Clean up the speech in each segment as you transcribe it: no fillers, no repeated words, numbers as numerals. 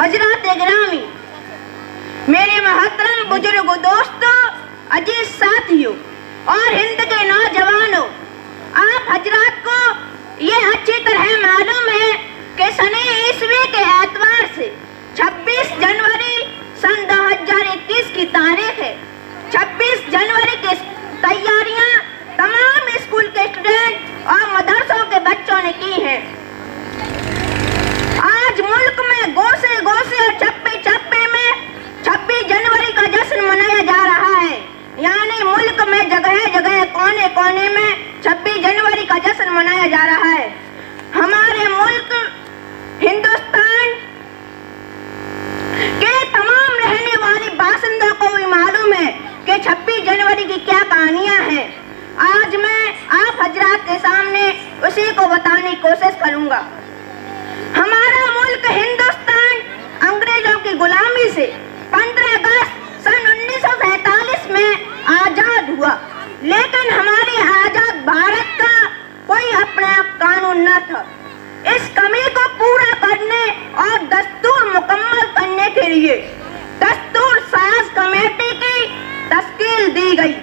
हजरत गिरामी, मेरे मोहतरम बुजुर्ग दोस्तों, अजीज साथियों और हिंद के नौजवानों, आप हजरात को ये अच्छी तरह मालूम है कि सने ईस्वी के एतवार से 26 जनवरी सन 2021 की तारीख है। 26 जनवरी की तैयारियां तमाम स्कूल के स्टूडेंट और मदरसों के बच्चों ने की हैं। आज मुल्क में गोसे गोसे और चप्पे चप्पे में 26 जनवरी का जश्न मनाया जा रहा है। यानी मुल्क में जगह जगह कोने कोने में 26 जनवरी का जश्न मनाया जा रहा है। हमारे मुल्क हिंदुस्तान के तमाम रहने वाले बासिंदों को भी मालूम है कि 26 जनवरी की क्या कहानियां हैं। आज मैं आप हजरात के सामने उसी को बताने की कोशिश करूंगा। हमारा मुल्क हिंदुस्तान अंग्रेजों की गुलामी से 15 अगस्त सन 1947 में आजाद हुआ, लेकिन हमारे आजाद भारत का कोई अपना कानून न था। इस कमी को पूरा करने और दस्तूर मुकम्मल करने के लिए दस्तूर साज कमेटी की तश्कील दी गई।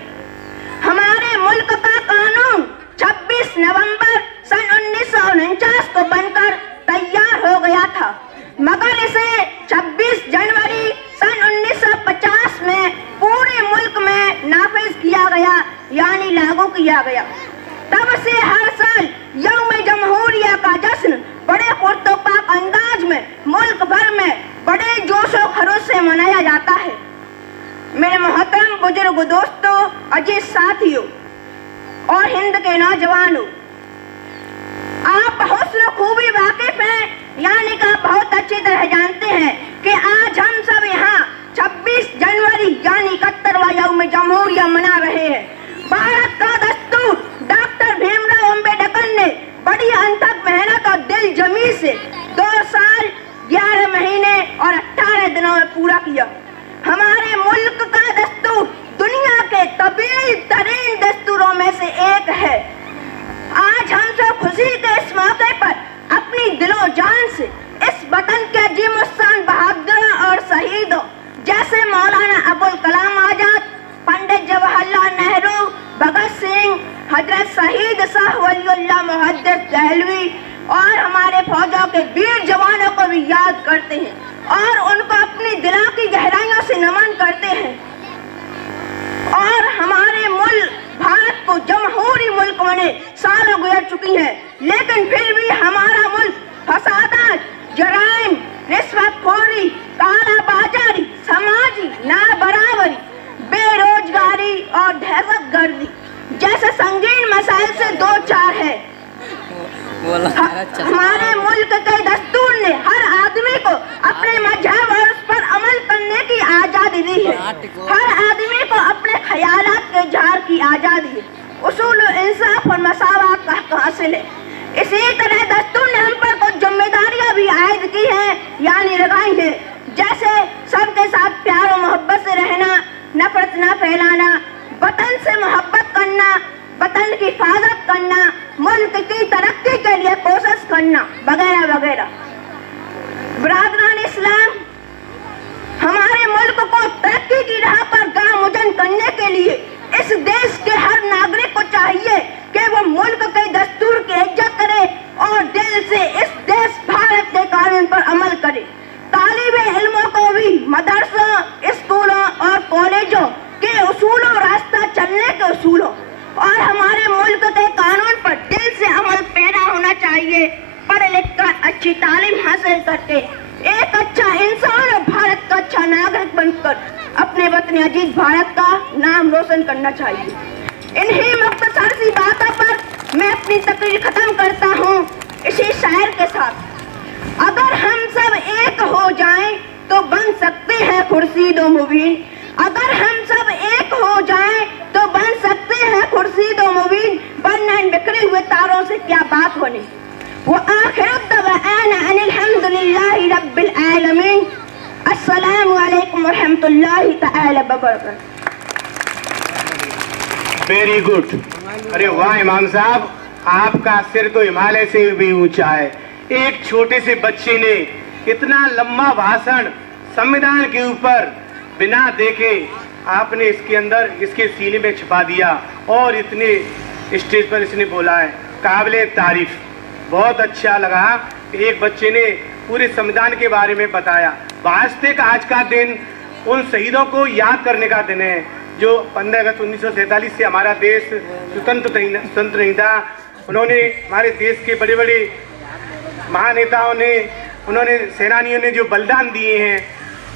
हमारे मुल्क का कानून 26 नवंबर सन 1949 को बनकर तैयार हो गया था, मगर इसे 26 जनवरी सन 1950 में पूरे मुल्क में नाफिज किया गया, यानी लागू किया गया। तब से हर साल यौम जमहूरिया का जश्न बड़े पुरतोपाक अंदाज में मुल्क भर में बड़े जोशो खरोश से मनाया जाता है। मेरे मोहतरम बुजुर्ग दोस्तों, अजीज साथियों और हिंद के नौजवानों, आप हुस्न खूबी वाकिफ हैं, यानी कि बहुत अच्छी तरह जानते हैं कि आज हम सब यहाँ 26 जनवरी यानी 71वां यौम जमहूरिया मना रहे हैं। भारत का दस्तूर डॉक्टर भीमराव अम्बेडकर ने बड़ी अथक मेहनत और दिल जमी से 2 साल 11 महीने और 18 दिनों में पूरा किया। हमारे मुल्क का दस्तूर दुनिया के तवील तरीन दस्तूरों में से एक है। आज हम सब खुशी के इस मौके पर अपनी दिलो जान से इस वतन के अजीमुस्शान बहादुरों और शहीदों जैसे मौलाना अबुल कलाम आजाद, पंडित जवाहरलाल नेहरू, भगत सिंह, हजरत शहीद शाह वलीउल्लाह मुहद्दिस दहलवी और हमारे फौजों के वीर जवानों को भी याद करते हैं और उनको अपनी दिलों की गहराइयों से नमन करते हैं। और हमारे मुल्क भारत को जमहूरी मुल्क बने सालों गुजर चुकी हैं, लेकिन फिर भी हमारा मुल्क फसादात, जराइम, रिश्वतखोरी, कालाबाजारी, समाजी नाबराबरी, बेरोजगारी और दहशतगर्दी जैसे संगीन मसाइल से दो चार है। हमारे मुल्क के दस्तूर ने हर आदमी को अपने मजहब और उस पर अमल करने की आजादी दी है। हर आदमी को अपने ख्यालात के इजहार की आजादी है। उसूल इंसाफ और मसावत का हक हासिल है। इसी तरह दस्तूर ने हम पर कुछ जिम्मेदारियां भी आयद की हैं, यानी लगाई है, जैसे सबके साथ प्यार और मोहब्बत से रहना, नफरत न फैलाना, वतन से मोहब्बत करना, वतन की हिफाजत करना, मुल्क की तरक्की के लिए कोशिश करना वगैरह वगैरह। बिरादरान इस्लाम, हमारे मुल्क को तरक्की की राह पर गामुजन करने के लिए इस देश के हर नागरिक को चाहिए कि वो मुल्क के दस्तूर की इज्जत करे और दिल से इस देश भारत के कानून पर अमल करे। तालिबे इल्मों को भी मदरसों, स्कूलों और कॉलेजों के उसूलों, रास्ता चलने के उसूलों और हमारे मुल्क के कानून पर दिल से अमल पैदा होना चाहिए। पढ़ लिख कर अच्छी तालीम हासिल करके एक अच्छा इंसान और भारत का अच्छा नागरिक बनकर अपने वतन अजीज भारत का नाम रोशन करना चाहिए। इन्हीं मुख्तसर सी बातों पर मैं अपनी तकरीर खत्म करता हूँ इसी शायर के साथ। अगर हम सब एक हो जाएं तो बन सकते हैं खुर्शीदो मुबीन। अगर हम सब एक हो जाएं तो बन सकते हैं खुर्शीदो मुबीन, वरना इन बिखरे हुए तारों से क्या बात बने। वो आखिरत दवाना अनिल हम्दुलिल्लाहि रब्बिल आलमीन। अस्सलामु अलैकुम व रहमतुल्लाहि तआला व बरकातहू। Very good. अरे वाह इमाम साहब, आपका सिर तो हिमालय से भी ऊंचा है। एक छोटे से बच्चे ने इतना लंबा भाषण संविधान के ऊपर बिना देखे आपने इसके अंदर इसके सीने में छिपा दिया और इतने स्टेज पर इसने बोला है, काबिले तारीफ। बहुत अच्छा लगा कि एक बच्चे ने पूरे संविधान के बारे में बताया। वास्तविक आज का दिन उन शहीदों को याद करने का दिन है जो 15 अगस्त 1947 से हमारा देश स्वतंत्र नहीं था। उन्होंने हमारे देश के बड़े बड़े महानेताओं ने, उन्होंने सेनानियों ने जो बलिदान दिए हैं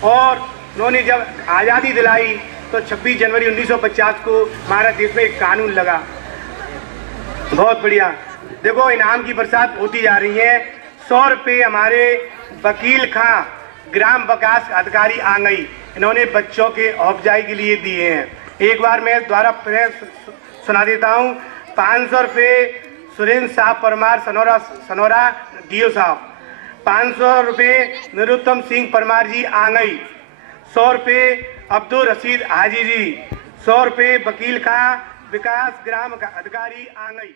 और उन्होंने जब आज़ादी दिलाई तो 26 जनवरी 1950 को हमारा देश में एक कानून लगा। बहुत बढ़िया। देखो इनाम की बरसात होती जा रही है। 100 रुपये हमारे वकील खां ग्राम विकास अधिकारी आंगई, इन्होंने बच्चों के औपचाई के लिए दिए हैं। एक बार मैं द्वारा सुना देता हूँ। 500 रुपये सुरेंद्र साहब परमार सनौरा डीओ साहब, 500 रुपये निरुत्तम सिंह परमार जी आंगई, 100 रुपये अब्दुल रशीद हाजी जी, 100 रुपये वकील खां विकास ग्राम अधिकारी आंगई।